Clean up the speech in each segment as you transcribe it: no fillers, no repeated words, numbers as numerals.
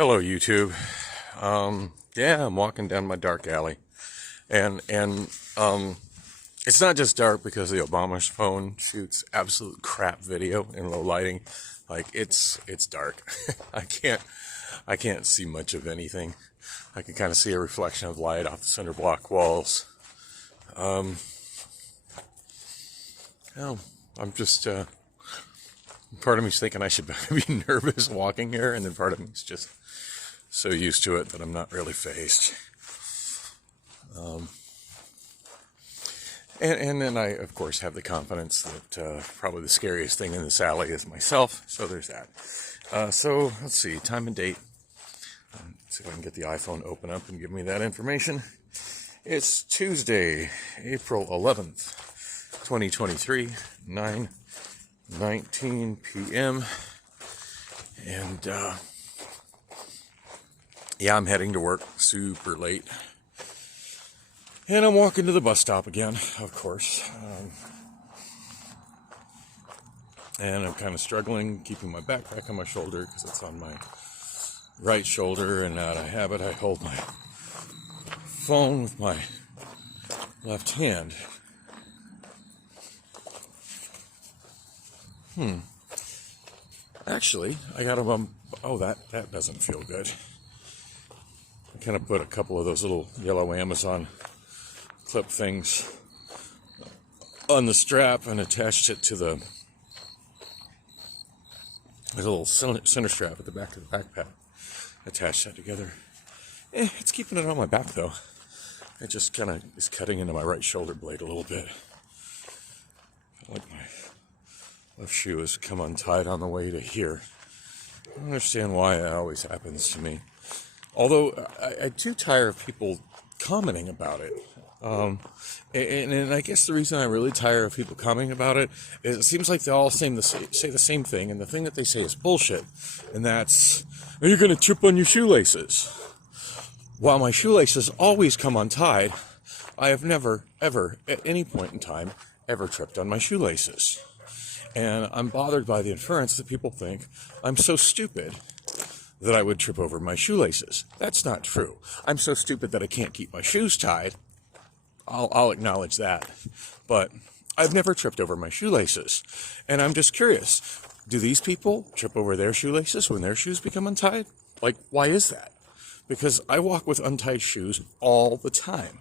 Hello, YouTube. Yeah, I'm walking down my dark alley, and it's not just dark because the Obamaphone shoots absolute crap video in low lighting. Like it's dark. I can't see much of anything. I can kind of see a reflection of light off the cinder block walls. Oh, I'm just part of me's thinking I should be nervous walking here, and then part of me's just so used to it that I'm not really phased. And then I, of course, have the confidence that probably the scariest thing in this alley is myself. So there's that. So let's see, time and date. Let's see if I can get the iPhone open up and give me that information. It's Tuesday, April 11th, 2023, 9:19 p.m. And yeah, I'm heading to work super late. And I'm walking to the bus stop again, of course. And I'm kind of struggling keeping my backpack on my shoulder because it's on my right shoulder, and out of habit I hold my phone with my left hand. Actually, I got a oh, that doesn't feel good. I kind of put a couple of those little yellow Amazon clip things on the strap and attached it to the little center strap at the back of the backpack. Attached that together. It's keeping it on my back though. It just kind of is cutting into my right shoulder blade a little bit. Like my left shoe has come untied on the way to here. I don't understand why that always happens to me. Although I do tire of people commenting about it. And I guess the reason I really tire of people commenting about it is it seems like they all say the same thing, and the thing that they say is bullshit. And that's, are you going to trip on your shoelaces? While my shoelaces always come untied, I have never, ever, at any point in time, ever tripped on my shoelaces. And I'm bothered by the inference that people think I'm so stupid that I would trip over my shoelaces. That's not true. I'm so stupid that I can't keep my shoes tied. I'll acknowledge that. But I've never tripped over my shoelaces. And I'm just curious, do these people trip over their shoelaces when their shoes become untied? Like, why is that? Because I walk with untied shoes all the time.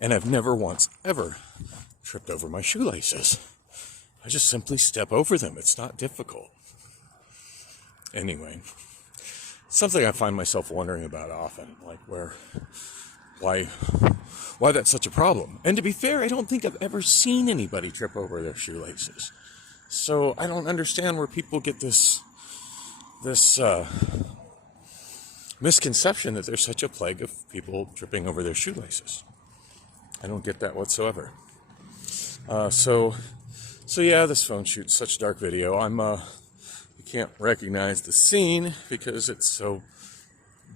And I've never once, ever tripped over my shoelaces. I just simply step over them. It's not difficult. Anyway, something I find myself wondering about often, like why that's such a problem. And to be fair, I don't think I've ever seen anybody trip over their shoelaces. So I don't understand where people get this misconception that there's such a plague of people tripping over their shoelaces. I don't get that whatsoever. So yeah, this phone shoots such dark video. You can't recognize the scene because it's so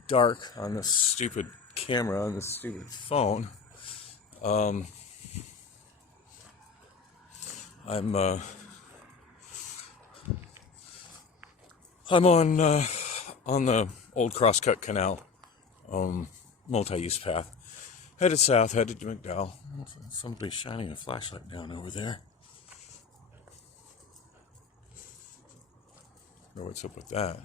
dark on this stupid camera on this stupid phone. I'm on the old Crosscut Canal multi-use path. Headed south, headed to McDowell. Somebody's shining a flashlight down over there. I don't know what's up with that.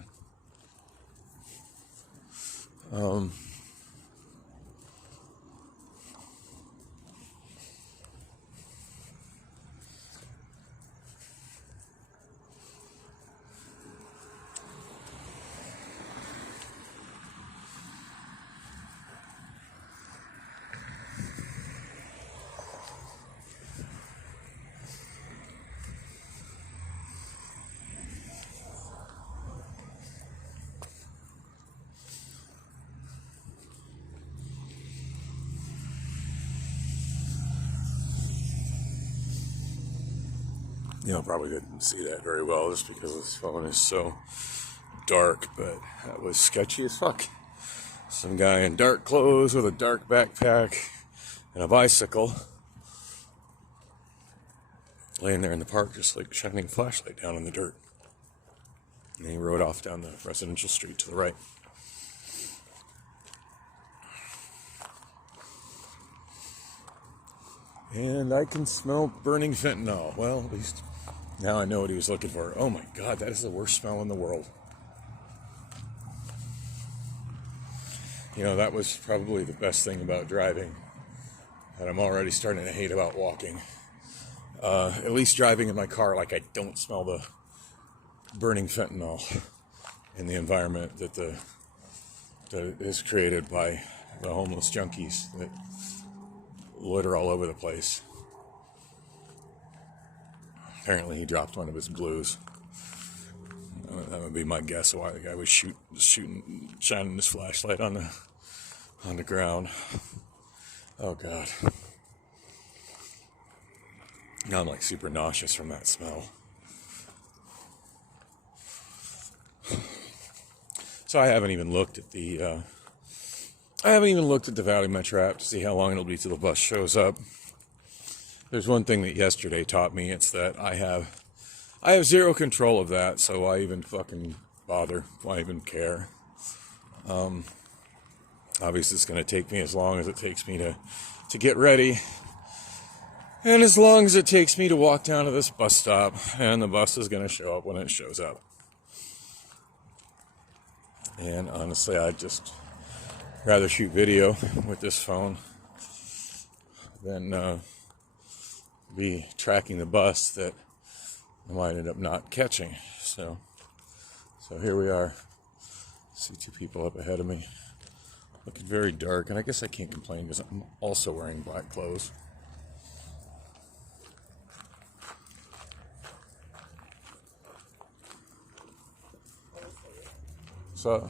You know, probably didn't see that very well just because this phone is so dark, but that was sketchy as fuck. Some guy in dark clothes with a dark backpack and a bicycle laying there in the park just like shining a flashlight down in the dirt. And he rode off down the residential street to the right. And I can smell burning fentanyl. Well, at least now I know what he was looking for. Oh my God, that is the worst smell in the world. You know, that was probably the best thing about driving that I'm already starting to hate about walking. At least driving in my car, like, I don't smell the burning fentanyl in the environment that is created by the homeless junkies that litter all over the place. Apparently he dropped one of his blues. That would be my guess of why the guy was shining his flashlight on the ground. Oh God. Now I'm like super nauseous from that smell. So I haven't even looked at the Valley Metro app to see how long it'll be till the bus shows up. There's one thing that yesterday taught me. It's that I have zero control of that, so why even fucking bother? Why even care? Obviously it's going to take me as long as it takes me to get ready, and as long as it takes me to walk down to this bus stop, and the bus is going to show up when it shows up. And honestly, I'd just rather shoot video with this phone than be tracking the bus that I might end up not catching. So here we are. See two people up ahead of me, looking very dark, and I guess I can't complain because I'm also wearing black clothes. So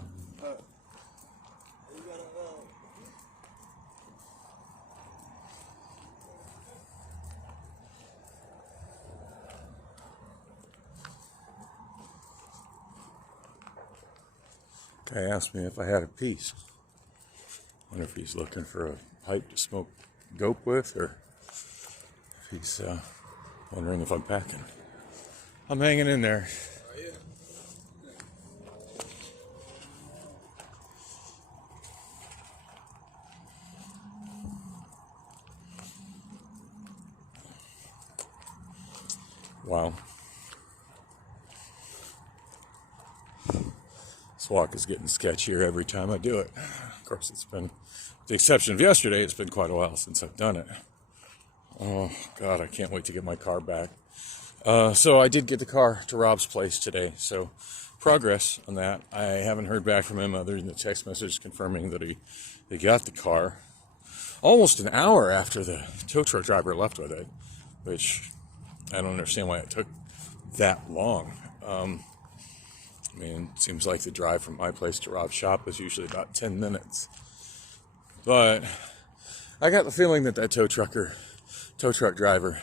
guy asked me if I had a piece. Wonder if he's looking for a pipe to smoke dope with, or if he's wondering if I'm packing. I'm hanging in there. Wow. This walk is getting sketchier every time I do it. Of course, it's been, with the exception of yesterday, it's been quite a while since I've done it. Oh, God, I can't wait to get my car back. So I did get the car to Rob's place today, so progress on that. I haven't heard back from him other than the text message confirming that he got the car almost an hour after the tow truck driver left with it, which I don't understand why it took that long. I mean, it seems like the drive from my place to Rob's shop is usually about 10 minutes. But I got the feeling that tow truck driver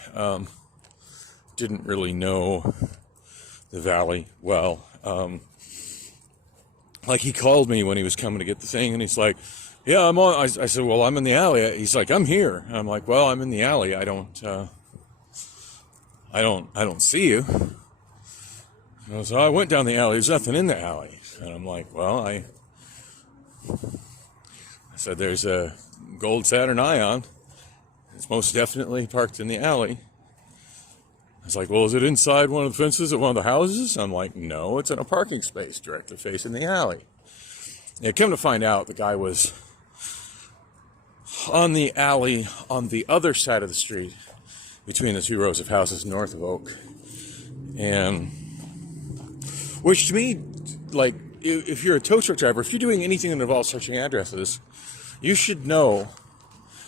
didn't really know the valley well. Like, he called me when he was coming to get the thing, and he's like, yeah, I'm on. I said, well, I'm in the alley. He's like, I'm here. And I'm like, well, I'm in the alley. I don't see you. And so I went down the alley. There's nothing in the alley. And I'm like, well, I said, there's a gold Saturn Ion. It's most definitely parked in the alley. I was like, well, is it inside one of the fences at one of the houses? I'm like, no, it's in a parking space directly facing the alley. Yeah, come to find out, the guy was on the alley on the other side of the street between the two rows of houses north of Oak. And which to me, like, if you're a tow truck driver, if you're doing anything that involves searching addresses, you should know.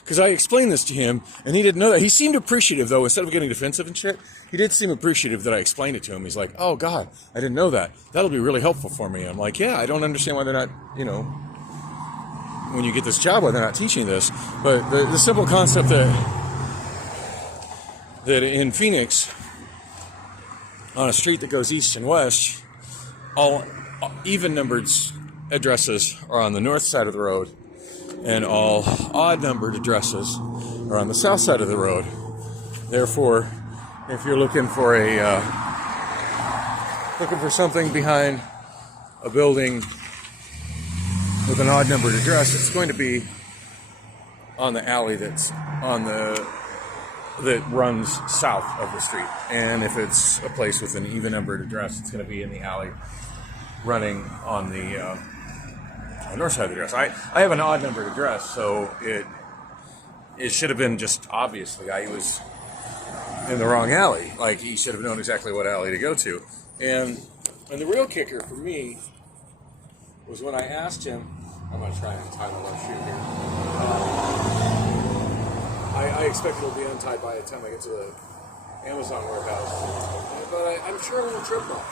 Because I explained this to him, and he didn't know that. He seemed appreciative, though. Instead of getting defensive and shit, he did seem appreciative that I explained it to him. He's like, oh, God, I didn't know that. That'll be really helpful for me. I'm like, yeah, I don't understand why they're not, when you get this job, why they're not teaching this. But the simple concept that in Phoenix, on a street that goes east and west, all even-numbered addresses are on the north side of the road, and all odd-numbered addresses are on the south side of the road. Therefore, if you're looking for something behind a building with an odd-numbered address, it's going to be on the alley that's on the that runs south of the street. And if it's a place with an even numbered address, it's going to be in the alley running on the north side of the address. I have an odd numbered address, so it should have been just obvious the guy was in the wrong alley. Like, he should have known exactly what alley to go to. And the real kicker for me was when I asked him, I'm going to try and tie my left shoe here. I expect it'll be untied by the time I get to the Amazon warehouse. But I'm sure I won't trip on it.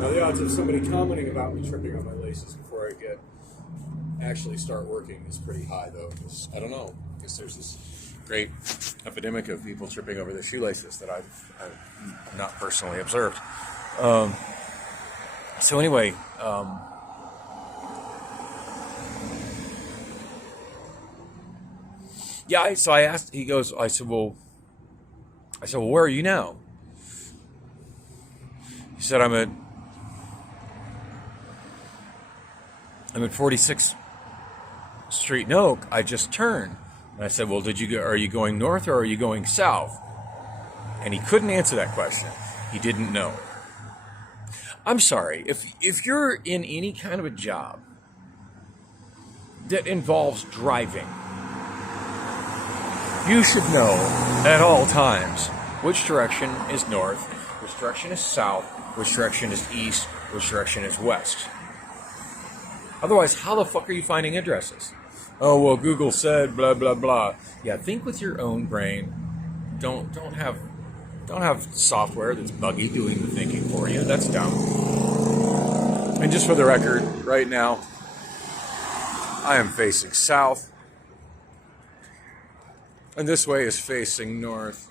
Now, the odds of somebody commenting about me tripping on my laces before I actually start working is pretty high, though. Because, I don't know. I guess there's this great epidemic of people tripping over their shoelaces that I've not personally observed. So anyway, yeah. So I asked. He goes. I said, well, where are you now? He said, I'm at 46th Street in Oak. I just turned. And I said, well, are you going north or are you going south? And he couldn't answer that question. He didn't know. I'm sorry, if you're in any kind of a job that involves driving, you should know at all times which direction is north, which direction is south, which direction is east, which direction is west. Otherwise, how the fuck are you finding addresses? Oh, well, Google said blah, blah, blah. Yeah, think with your own brain. Don't have software that's buggy doing the thinking for you. That's dumb. And just for the record, right now, I am facing south. And this way is facing north.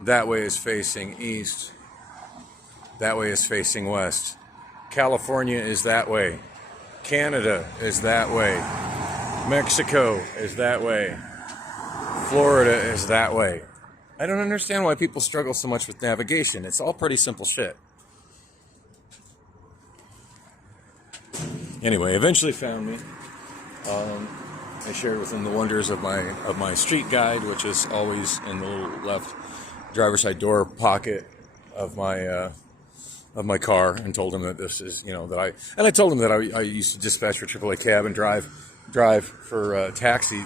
That way is facing east. That way is facing west. California is that way. Canada is that way. Mexico is that way. Florida is that way. I don't understand why people struggle so much with navigation. It's all pretty simple shit. Anyway, eventually found me. I shared with him the wonders of my street guide, which is always in the little left driver's side door pocket of my car, and told him that this is, I told him that I used to dispatch for AAA cab and drive for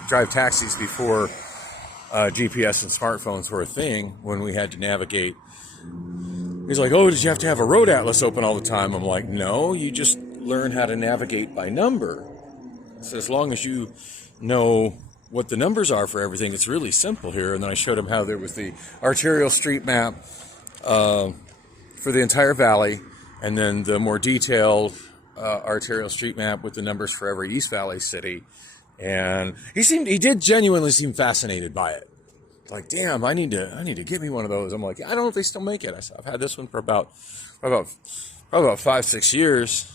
drive taxis before GPS and smartphones were a thing, when we had to navigate. He's like, oh, did you have to have a road atlas open all the time? I'm like, no, you just learn how to navigate by number. So as long as you know what the numbers are for everything, it's really simple here. And then I showed him how there was the arterial street map for the entire valley, and then the more detailed arterial street map with the numbers for every East Valley city. And he did genuinely seem fascinated by it. Like, damn, I need to get me one of those. I'm like, I don't know if they still make it. I said, I've had this one for about 5-6 years.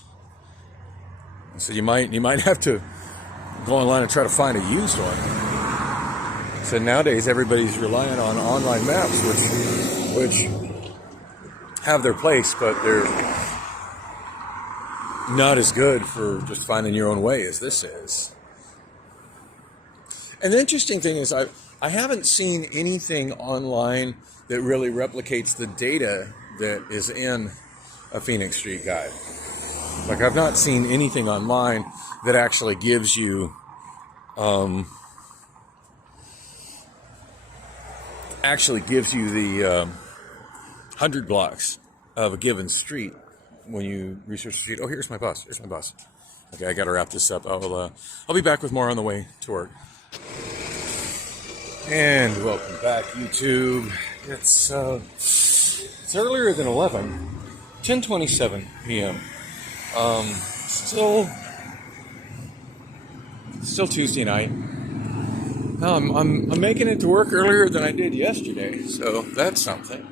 So you might have to go online and try to find a used one. So nowadays everybody's relying on online maps, which have their place, but they're not as good for just finding your own way as this is. And the interesting thing is I haven't seen anything online that really replicates the data that is in a Phoenix Street Guide. Like, I've not seen anything online that actually gives you the 100 blocks of a given street when you research the street. Oh, here's my bus. Okay, I got to wrap this up. I'll be back with more on the way to work. And welcome back, YouTube. It's earlier than 11, 10:27 p.m. Still Tuesday night. I'm making it to work earlier than I did yesterday, so that's something.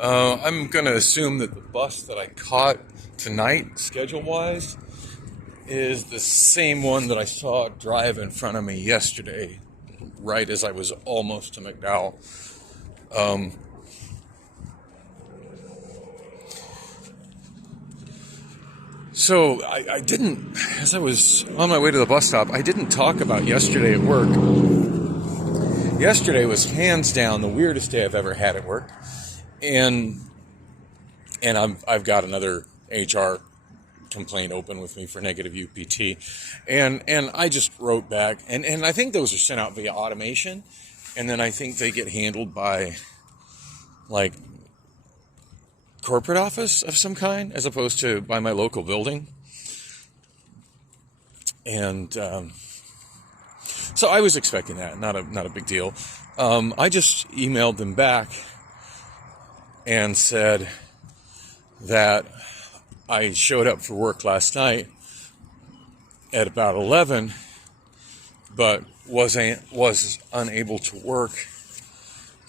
I'm gonna assume that the bus that I caught tonight, schedule-wise, is the same one that I saw drive in front of me yesterday, right as I was almost to McDowell. So I didn't, as I was on my way to the bus stop, I didn't talk about yesterday at work. Yesterday was hands down the weirdest day I've ever had at work, and I've got another HR complaint open with me for negative UPT, and I just wrote back, and I think those are sent out via automation, and then I think they get handled by like corporate office of some kind as opposed to by my local building. And so I was expecting that, not a big deal. I just emailed them back and said that I showed up for work last night at about 11, but was unable to work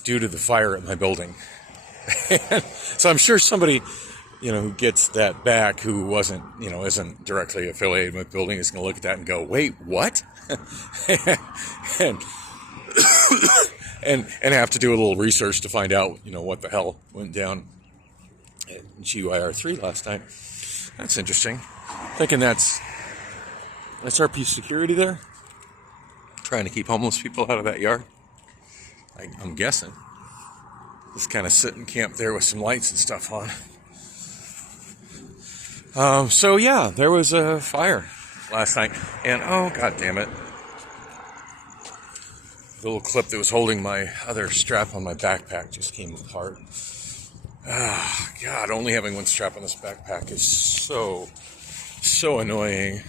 due to the fire at my building. So I'm sure somebody, who gets that back, who isn't directly affiliated with the building, is going to look at that and go, "Wait, what?" and have to do a little research to find out, what the hell went down at GYR3 last night. That's interesting. Thinking that's SRP security there, trying to keep homeless people out of that yard. I'm guessing. Just kind of sit and camp there with some lights and stuff on. So yeah, there was a fire last night, and oh god damn it, the little clip that was holding my other strap on my backpack just came apart. Ah, God, only having one strap on this backpack is so annoying.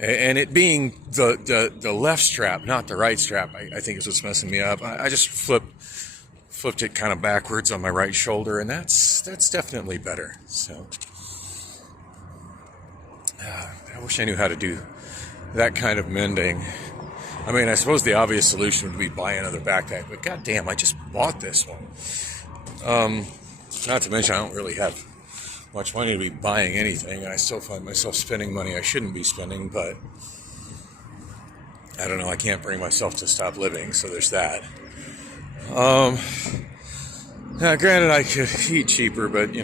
And it being the left strap, not the right strap, I think is what's messing me up. I just flipped it kind of backwards on my right shoulder, and that's definitely better. So I wish I knew how to do that kind of mending. I mean, I suppose the obvious solution would be buy another backpack, but goddamn, I just bought this one. Not to mention, I don't really have much money to be buying anything. I still find myself spending money I shouldn't be spending, but I don't know, I can't bring myself to stop living, so there's that. Now, granted, I could eat cheaper, but,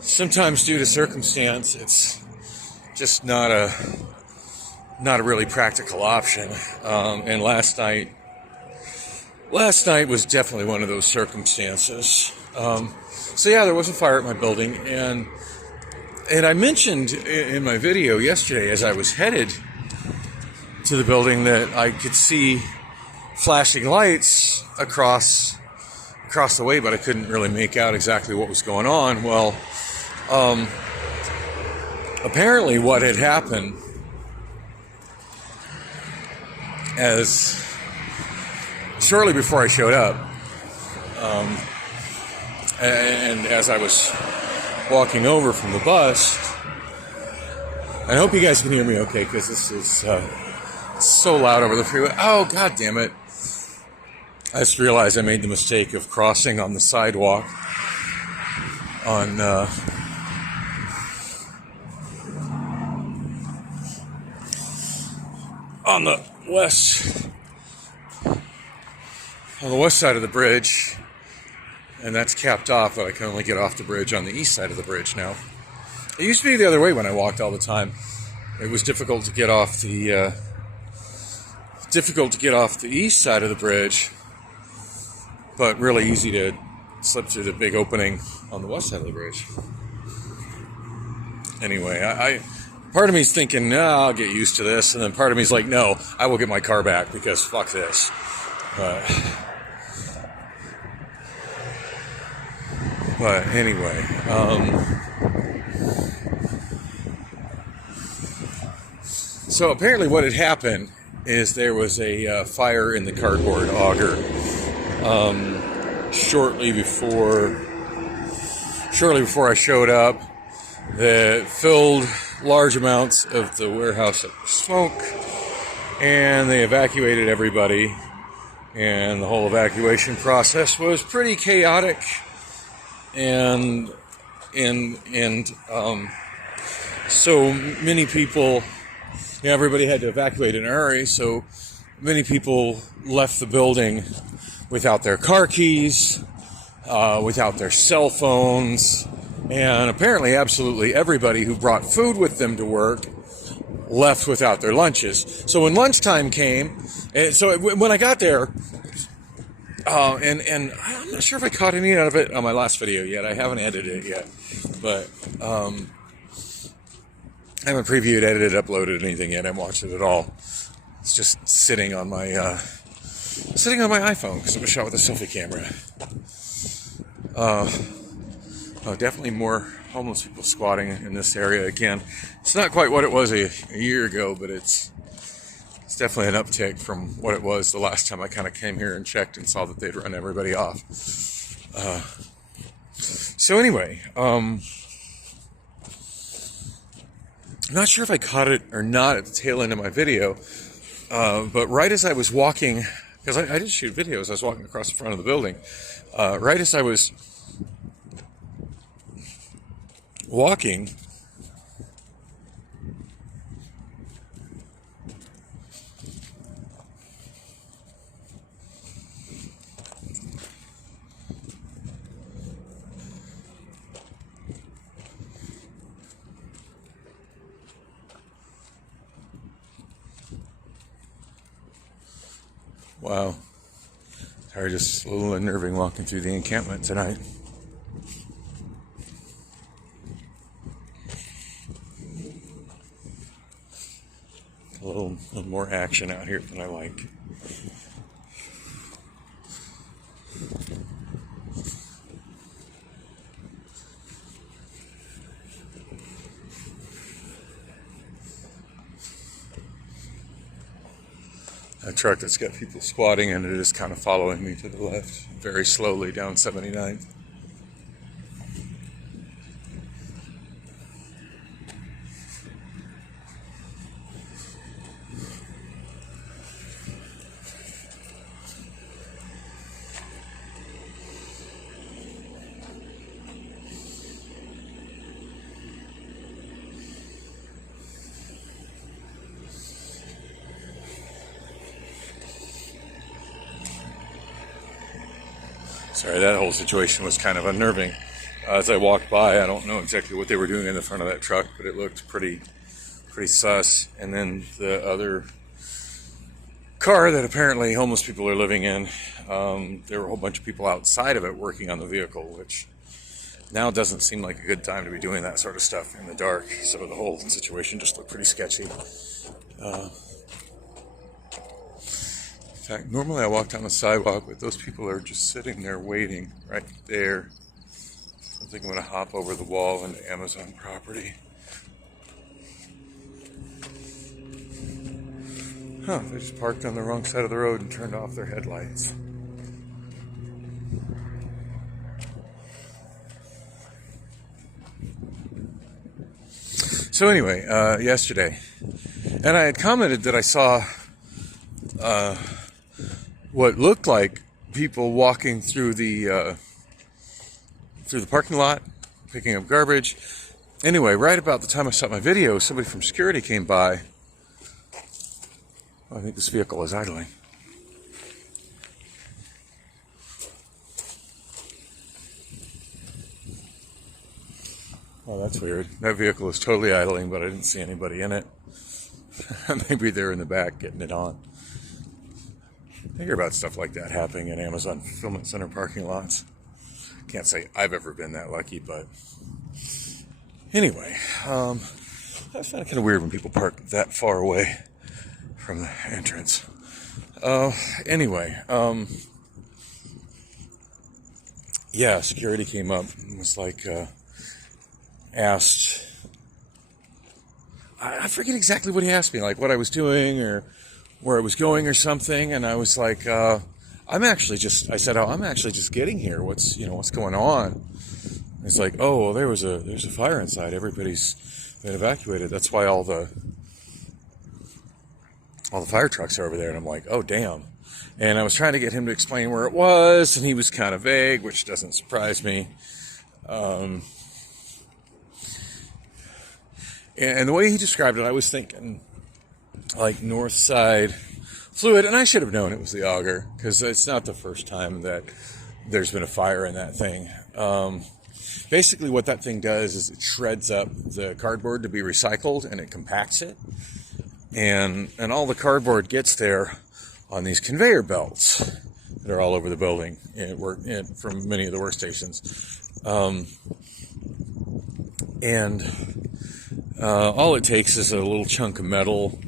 sometimes due to circumstance, it's just not a really practical option. And last night was definitely one of those circumstances. So yeah, there was a fire at my building, and I mentioned in my video yesterday as I was headed to the building that I could see flashing lights across the way, but I couldn't really make out exactly what was going on. Well, apparently what had happened as shortly before I showed up, and as I was walking over from the bus, I hope you guys can hear me okay, because this is so loud over the freeway. Oh, god damn it. I just realized I made the mistake of crossing on the sidewalk on the west side of the bridge, and that's capped off, but I can only get off the bridge on the east side of the bridge now. It used to be the other way when I walked all the time. It was difficult to get off the east side of the bridge, but really easy to slip through the big opening on the west side of the bridge. Anyway, I part of me's thinking, no, I'll get used to this, and then part of me's like, no, I will get my car back because fuck this. But anyway, so apparently what had happened is there was a fire in the cardboard auger shortly before I showed up that filled large amounts of the warehouse up with smoke, and they evacuated everybody, and the whole evacuation process was pretty chaotic, and so many people, everybody had to evacuate in a hurry, so many people left the building without their car keys, without their cell phones, And apparently, absolutely everybody who brought food with them to work left without their lunches. So when lunchtime came, and so when I got there, and I'm not sure if I caught any of it on my last video yet. I haven't edited it yet, but I haven't previewed, edited, uploaded anything yet. I haven't watched it at all. It's just sitting on my iPhone because it was shot with a selfie camera. Definitely more homeless people squatting in this area again. It's not quite what it was a year ago, but it's definitely an uptick from what it was the last time I kind of came here and checked and saw that they'd run everybody off. So anyway, I'm not sure if I caught it or not at the tail end of my video, but right as I was walking, because I did shoot videos, I was walking across the front of the building, right as I was walking, wow, sorry, just a little unnerving walking through the encampment tonight. A little more action out here than I like. A truck that's got people squatting and it is kind of following me to the left, very slowly down 79th. Sorry, that whole situation was kind of unnerving. As I walked by, I don't know exactly what they were doing in the front of that truck, but it looked pretty sus. And then the other car that apparently homeless people are living in, there were a whole bunch of people outside of it working on the vehicle, which now doesn't seem like a good time to be doing that sort of stuff in the dark. So the whole situation just looked pretty sketchy. In fact, normally I walk down the sidewalk, but those people are just sitting there waiting right there. I think I'm going to hop over the wall into Amazon property. Huh, they just parked on the wrong side of the road and turned off their headlights. So anyway, yesterday, and I had commented that I saw what looked like people walking through the parking lot, picking up garbage. Anyway, right about the time I shot my video, somebody from security came by. I think this vehicle is idling. Oh, that's weird. That vehicle is totally idling, but I didn't see anybody in it. Maybe they're in the back getting it on. I hear about stuff like that happening in Amazon fulfillment center parking lots. Can't say I've ever been that lucky, but anyway, I find it kind of weird when people park that far away from the entrance. Anyway, yeah, security came up and was like, asked, I forget exactly what he asked me, like what I was doing or where I was going or something, and I was like, I'm actually just getting here. What's going on? It's like, oh, well, there's a fire inside. Everybody's been evacuated. That's why all the fire trucks are over there. And I'm like, oh, damn. And I was trying to get him to explain where it was, and he was kind of vague, which doesn't surprise me. And the way he described it, I was thinking like north side fluid, and I should have known it was the auger because it's not the first time that there's been a fire in that thing. Basically, what that thing does is it shreds up the cardboard to be recycled, and it compacts it. And all the cardboard gets there on these conveyor belts that are all over the building from many of the workstations. All it takes is a little chunk of metal,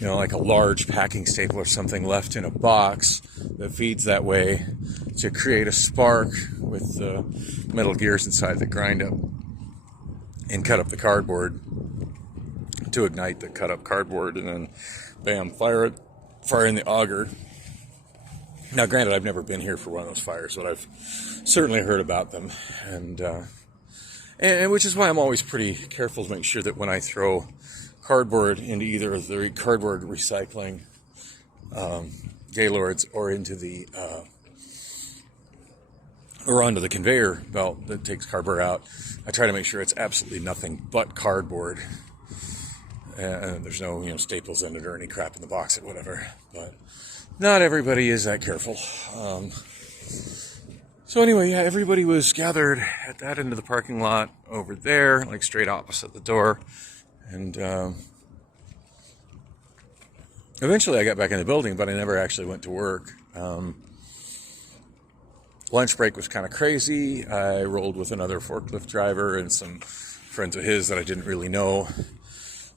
like a large packing staple or something left in a box that feeds that way to create a spark with the metal gears inside that grind up and cut up the cardboard to ignite the cut up cardboard, and then bam, fire in the auger. Now, granted, I've never been here for one of those fires, but I've certainly heard about them, and which is why I'm always pretty careful to make sure that when I throw cardboard into either of the cardboard recycling gaylords or into the or onto the conveyor belt that takes cardboard out, I try to make sure it's absolutely nothing but cardboard, and there's no staples in it or any crap in the box or whatever. But not everybody is that careful. So anyway, yeah, everybody was gathered at that end of the parking lot over there, like straight opposite the door. And eventually I got back in the building, but I never actually went to work. Lunch break was kind of crazy. I rolled with another forklift driver and some friends of his that I didn't really know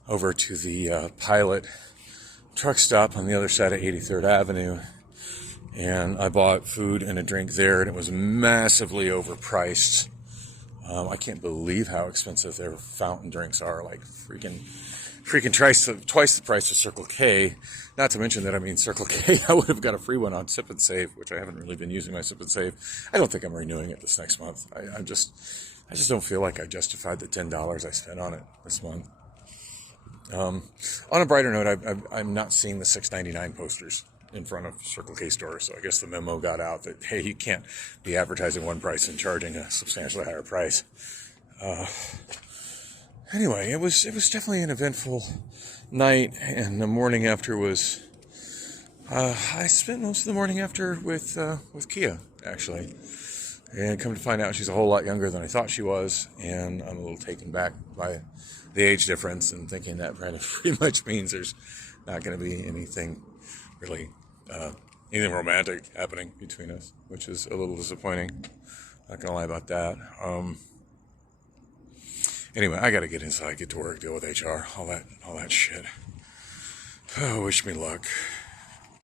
over to the Pilot truck stop on the other side of 83rd Avenue. And I bought food and a drink there, and it was massively overpriced. I can't believe how expensive their fountain drinks are, like freaking twice the price of Circle K. Not to mention that, Circle K, I would have got a free one on Sip and Save, which I haven't really been using my Sip and Save. I don't think I'm renewing it this next month. I just don't feel like I justified the $10 I spent on it this month. On a brighter note, I'm not seeing the $6.99 posters in front of Circle K stores, so I guess the memo got out that, hey, you can't be advertising one price and charging a substantially higher price. Anyway, it was definitely an eventful night, and the morning after was I spent most of the morning after with Kia, actually, and come to find out she's a whole lot younger than I thought she was, and I'm a little taken back by the age difference and thinking that pretty much means there's not going to be anything really anything romantic happening between us, which is a little disappointing. Not gonna lie about that. Anyway, I gotta get inside, get to work, deal with HR, all that shit. Oh, wish me luck.